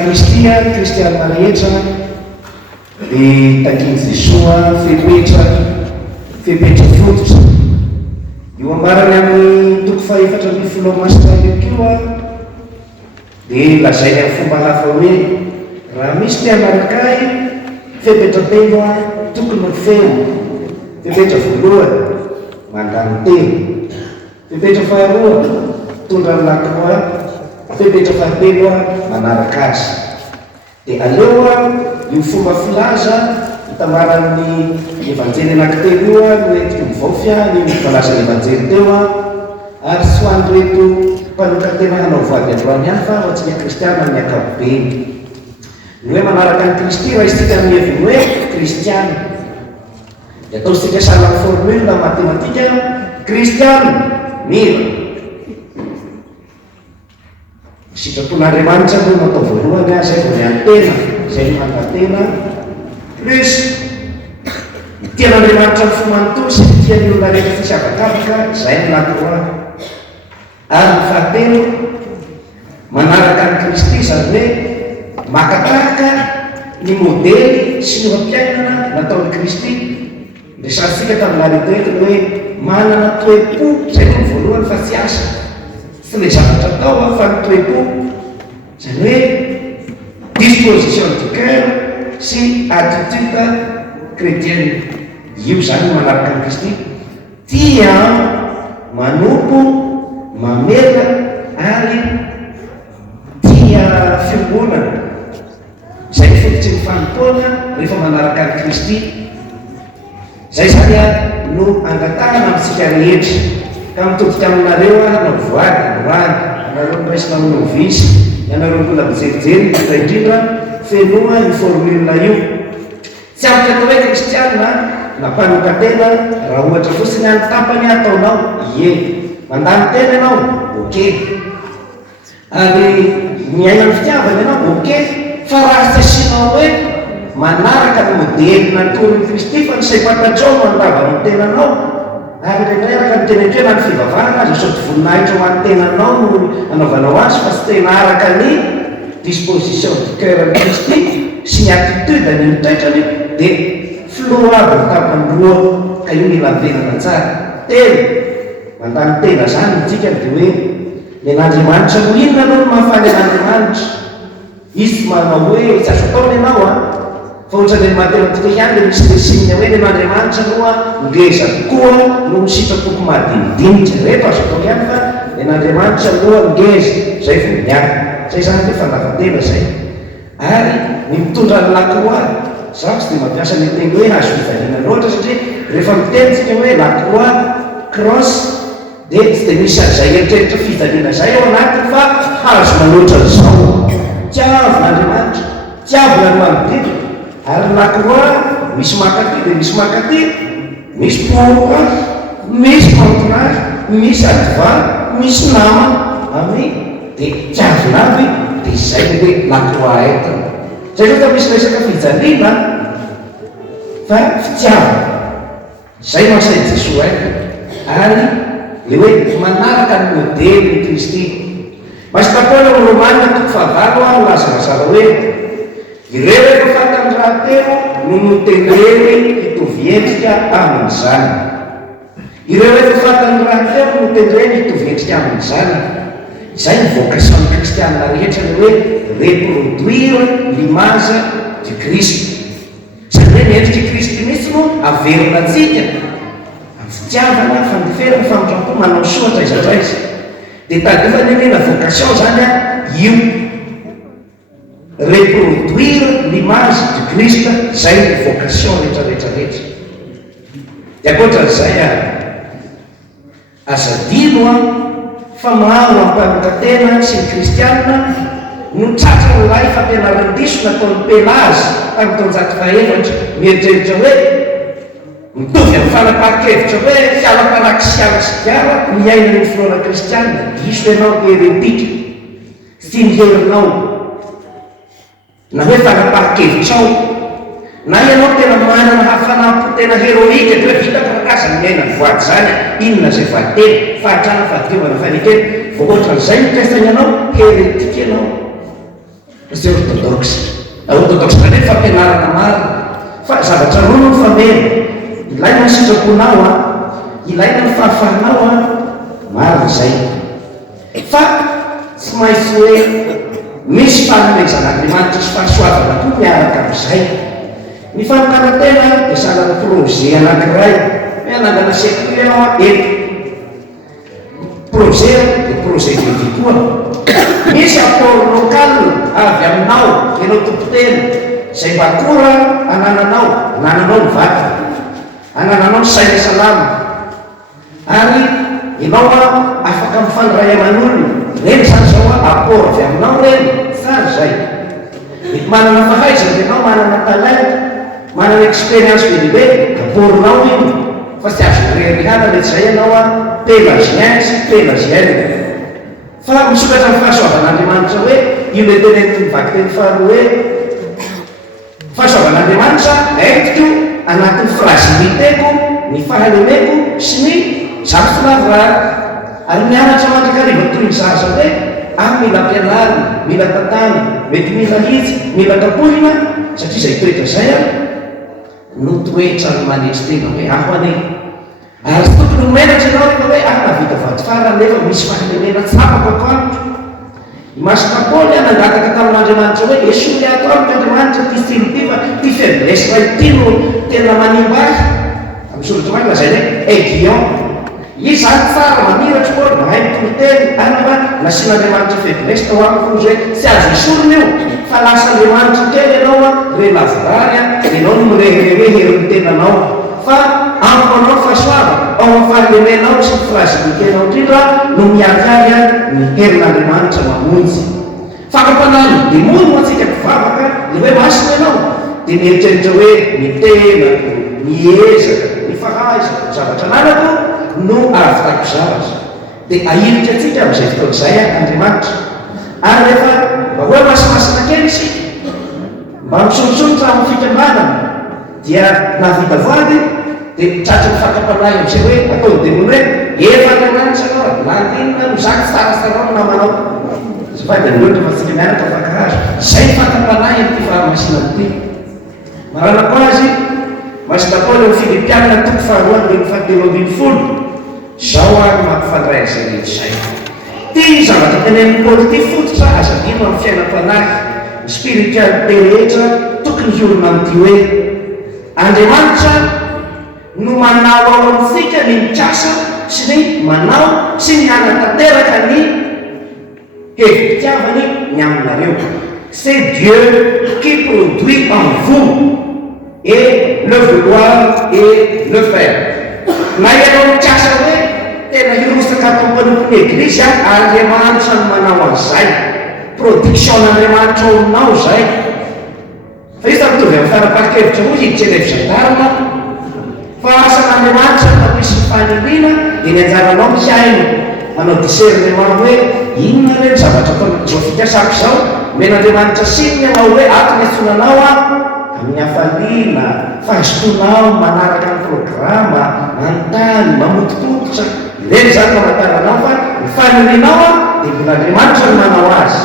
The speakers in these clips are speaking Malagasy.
kristianina rehetra dia takin'izy soa fepetra fototra io ambarany amin'ny toko faefatra ny filomasitrandy kio dia lazainy amin'ny fomba hafa hoe raha misy tianarikay fepetra telo tokony feno. Fepetra voalohany mandany telo, fepetra faharoa tondra ny lakroa, fepetra fahatelo manaraka azy. Dia aleo io fomba filaza hitamaran'ny evanjely anankitelo io noentiko mivaofy ny falaza evanjely teo ary sy hoany reto mpanoka tena hanao vady androany ihany fa hoantsika kristiana ny ankapobeny. Ny hoe manaraka ny Kristy raha isika miheviny hoe kristiana. Dia ataosika sala formule matematika kristiana mira. Sitrapon'Andriamanitra no natao voalohany zay vao ny antena zay ny mangatena plus tian'Andriamanitra ny fomanontolo sy tian'ny olona rehetra fisiavakavaka zay ny lakroa. Ary ny fahatelo manaraka ny Kristy zany hoe makatahaka ny modely sy ny mampiainana nataon'ny Kristy. Resantsika tamin'naretoeto hoe manana toe-po zay no voalohany fa tsy asa sy le zavatra atao fa ny toe-po zany hoe disposition du cœur sy attitude chrétienne. Io zany manaraka ny Kristy tia manompo mamela ary tia fiangonana. Zay fototsy ny fanompoana rehefa manaraka ny Kristy. Zay zany no angatahana amintsika rehetra ka mitodika aminareo hanao voady androany, anareo miraisina amin'ny novisy, anareo mbola mijerijery indrindra indrindra fenoa ny formule io. Tsy afaka atao hoe kristiana na mpanoka tena raha ohatra fotsiny any tapany ataonao ie mandany tena ianao oke ary miaina ny fitiavana ianao oke, fa raha tsy asianao hoe manaraka ny modely natorin'ny Kristy fa nisay patatrao no andavany tenanao ary reneraka ny tena kena ny fivavahana azy soty voninahitra ho any tenanao no anaovanao azy fa tsy tena araka ny disposition du cœur ny Kristy sy ny attitude ny mitoetrany dia floa aby ny tapany roa ka io mila mivenana tsara. Telo mandany tena zany nitsika dia hoe nen'Andriamanitra no inona aloha no mahafaly an'Andriamanitra. Izy manao hoe tsy azo ataony ianao fa ohatrany ny matematika ihany dia misy desinina hoe nen'Andriamanitra aloha ngeza tokoa no misitra toko madinidinika rehefa azo atao ihany fa nen'Andriamanitra aloha ngeza zay vo miaka. Zay zany hoe fandavatena zay. Ary ny mitondra ny lakroa zao tsy dia mampiasa ny teny hoe azo fivaliana loatra satria rehefa mitenitsika hoe lakroa cross dia tsy dia misy azay eritreritra fivaliana zay ao anatiny fa hazo manoatra zao tiavin'Andriamanitra, tiavina ny manodidina. Ary lakroa misy makaty dia misy makaty, misy pour, misy contre, misy adva, misy nama ami dia tiavina avy dia zay ny hoe lakroa entiny. Zay rehefa misy resaka fijaliana fa fitiavana zay masay Jesoa haiko ary le hoe manaraka ny modely ny Kristy. Masitapoana ny Romanina toko fahavalo lazalazala hoe ireo rehefa fantany raha teo no notendreny hitovy endrika amin'izany. Ireo rehefa fantany raha teo no notendreny hitovy endrika amin'izany. Zay ny vocation ny kristianina rehetra ny hoe reproduire l'image du Christ. Zany hoe ny endriky Kristy mihitsy no averina antsika amin'ny fitiavana, fandiferana, famindrampo, manao soa draizadraiza. Dia tadifa ny nena vocation zany io reproduire l'image du Christ. Zay ny vocation rehetrarehetrarehetra. Dia ankoatran'izay azadino fa maro ampanikatena sy ny kristianina no tratra ny lay fampianaran-diso nataon'ny Pelazy tamin'ny taonjato faefatra mieritreritra hoe mitovy amin'ny fanapahan-kevitra hoe fiala-paraky sy ala sy diara miaina ny filoana kristianina. Diso ianao heretika sy miherinao na hoe fanapahan-kevitrao na ianao tena manana hafanampo tena heroika hoe vitako rakasa miaina ny voady zany inona zay vaditeny fahatrana fahadiovana fanekeny vo ohatran'izay mikasany ianao heretika ianao sy orthodoxe ndraiky fampianarana maro fa zavatra roa no famena ilaina ny sitraponao a ilaina ny fahafahanao a maro zay fa tsy maintsy hoe misy fanomezan'Andriamanitra sy fahasoavana koa miaraka amin'izay. Ny famokana tena dia sanana projet anankiray hoe anangana sekoly ianao eto projet dia projet devi koa misy apport local avy aminao ianao tompotena izay mba kora anananao ny vata anananao ny saina salama ary ianao a afaka mifandray aman'olona reny zany zao a apport avy aminao reny tsara zay mety manana fahaizana ianao manana talent manana expérience bebe apportinao iny fa tsy azo rerihana mety zay ianao a pelagien sy pelagienne fa misokatra amin'ny fahasoavan'Andriamanitra hoe io le tenen'ny mivaky teny faharoa hoe fahasoavan'Andriamanitra aitiko anatin'ny fragiliteko ny fahalemeko sy ny zako filavrary ary mianatra mandrakariva toy ny zaza hoe mila ampianarina mila tantana mety mila hitsy mila kapohina satria zay toetra zay a no toetra ny manetsy tena hoe hoane ary tsy tokony menatra ianao rehefa hoe navita vato farany nefa misy fahalemena tsapako akanto imasina Paoly nangataka tamin'Andriamanitra hoe esoly ato amiko Andriamanitra ty stily ty fa ty faiblesse ray ty no tena manimba azy amin'ny soratra maina lazay hoe aiguillon izy zany tsara maniratra Paoly mahay mitoloteny fa nasian'Andriamanitra faiblesse tao amiko izy hoe tsy azo isorona io fa lasa Andriamanitra kely ianao a relavrary ianao no mireherehe herin'ny tenanao fa amiko anao fahasoava ao amin'ny fahalemenao sy ny fragilitenao indrindra no miakary ny herin'Andriamanitra mamonjy fakampanahy demony mo atsika mpivavaka ny hoe masina ianao dia mieritreritra hoe mitenako miezaka ny fahaizako zavatra ananako no ahavitako zavatra dia ahilitra atsika amin'izay fotoan'izay Andriamanitra ary rehefa mba hoe masimasina kely isika mba misorotsorotra amin'ny fikambanana dia navita vady dia tratra ny fakampanahy amin'izay hoe ataony demony hoe efa Andriamanitra anao landinina no zaka tsarasarao no namanao zafady loatra fa tsika mianatra fakarazo zay fakampanahy amin'ity faramasina ty marana ko azy masina Paoly amin'ny Filipianina toko faharoa andiny fahatelo ambin'ny folo zao ary mampifandray an'izay rehetra zay ty zavatra tenen'ny Paoly ty fototra azadino amin'ny fiainam-panahy ny spiritualité rehetra tokony hiorona amin'ity hoe Andriamanitra no manao ao amintsika ny mikasa sy ny manao sy ny anatanteraka ny hevim-pitiavany ny aminareo. C'est Dieu qui produit en vous et le vouloir et le faire. Na ianao mikasa hoe tena hirosaka atao mpanompon'ny eglizy Andriamanitra no manao an'izay production n'Andriamanitra ao aminao zay fa izy mitovy amin'ny fanapahan-kevitra moa hiditra eny efizadarana fa asan'Andriamanitra mampisy faniriana eny anjaranao mihaino manao discernement hoe inona reny zavatra zao fikasako zao men'Andriamanitra sininy anao hoe ato ny antsonanao amin'ny hafaliana fahazotonao manaraka ny programa manontany mamotopototra ireny zany mamataranao fa ny fanirianao dia mbola Andriamanitra no manao azy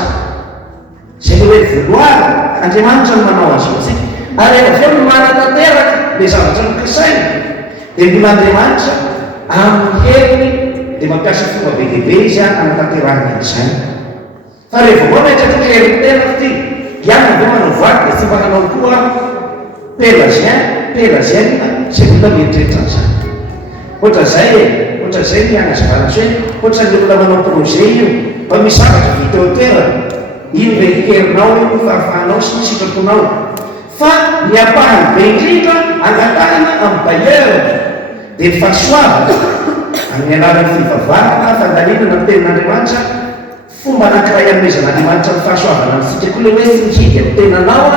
zay le hoe vouloir Andriamanitra no manao azy otsika ary avy eo no manatanteraka le zavatra nokasaina dia mbola Andriamanitra amin'ny heriny dia mampiasa fomba be dehibe izy anatanterahany an'izany fa rehefa moa metraka heriny tena ty iana be manao vaky dia tsy mba hanao koa pelagienne sy mbola mieritreritra an'izany ohatra zay ny anazavana hoe ohatra ny olona manao projet io fa misy zavatra vita eo toerana iny le herinao io fahafahanao sy ny sitraponao fa ny apahany be indrindra angatahana amin'ny bailleur dia ny fahasoavana amin'ny alalan'ny fivavahana fandalinana ny tenin'Andriamanitra fomba anankiray amezan'Andriamanitra ny fahasoavana amintsika koa le hoe tsy mihidy amin'ny tenanao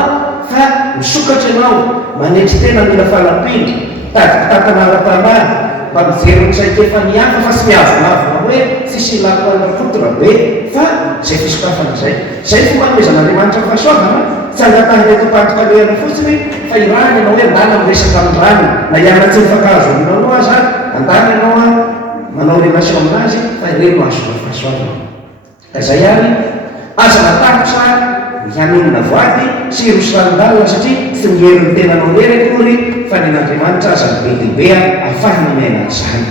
fa misokatra ianao manetry tena mila falampiny tatana ara-panahy mba mijery ny saikefa ny hafa fa tsy miavonavona hoe tsisy lakoalakotora be fa zay fisokafana zay fomba amezan'Andriamanitra ny fahasoavana tsy angatahany reto mpantokaleana fotsiny fa irany ianao hoe andana miresaka amin'ny rano na ianatsy ny fakazo aminao no azy andana ianao manao relation aminazy fa ireny no azona fahasoavana ka zay ary aza matahotra ny hianonana voady sy rosorandalina satria sy ngeriny tena nohery akory fa nen'Andriamanitra aza be lehibe ahafahana miaina zany.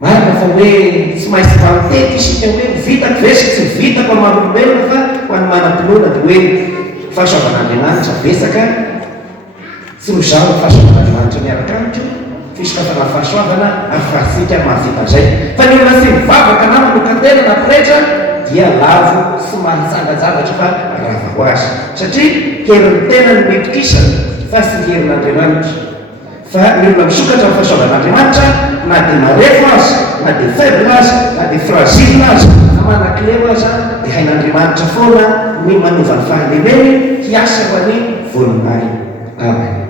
Marina fa hoe tsy maintsy mantety isika hoe vitako vesy tsy vitako amanolombelona fa ho any manam-pinoana dia hoe fahasoavan'Andriamanitra vesaka tsy ho zaho fahasoavan'Andriamanitra miaraka amiko fisokafana fahasoavana ahafahantsika mahavita zay. Fa ny olona sy mivavaka namany lokantena na pretra dia lavo sy mahitsangajavatra fa rava ho azy satria heriny tena ny mitokisana fa sy ny herin'Andriamanitra. Fa ny olona misokatra amin'ny fahasoavan'Andriamanitra na dia marefo azy na dia faible azy na dia fragile azy na manan-kileo azy dia hain'Andriamanitra foana ny manova ny fahalemeny hiasa ho any voninahiny. Amen.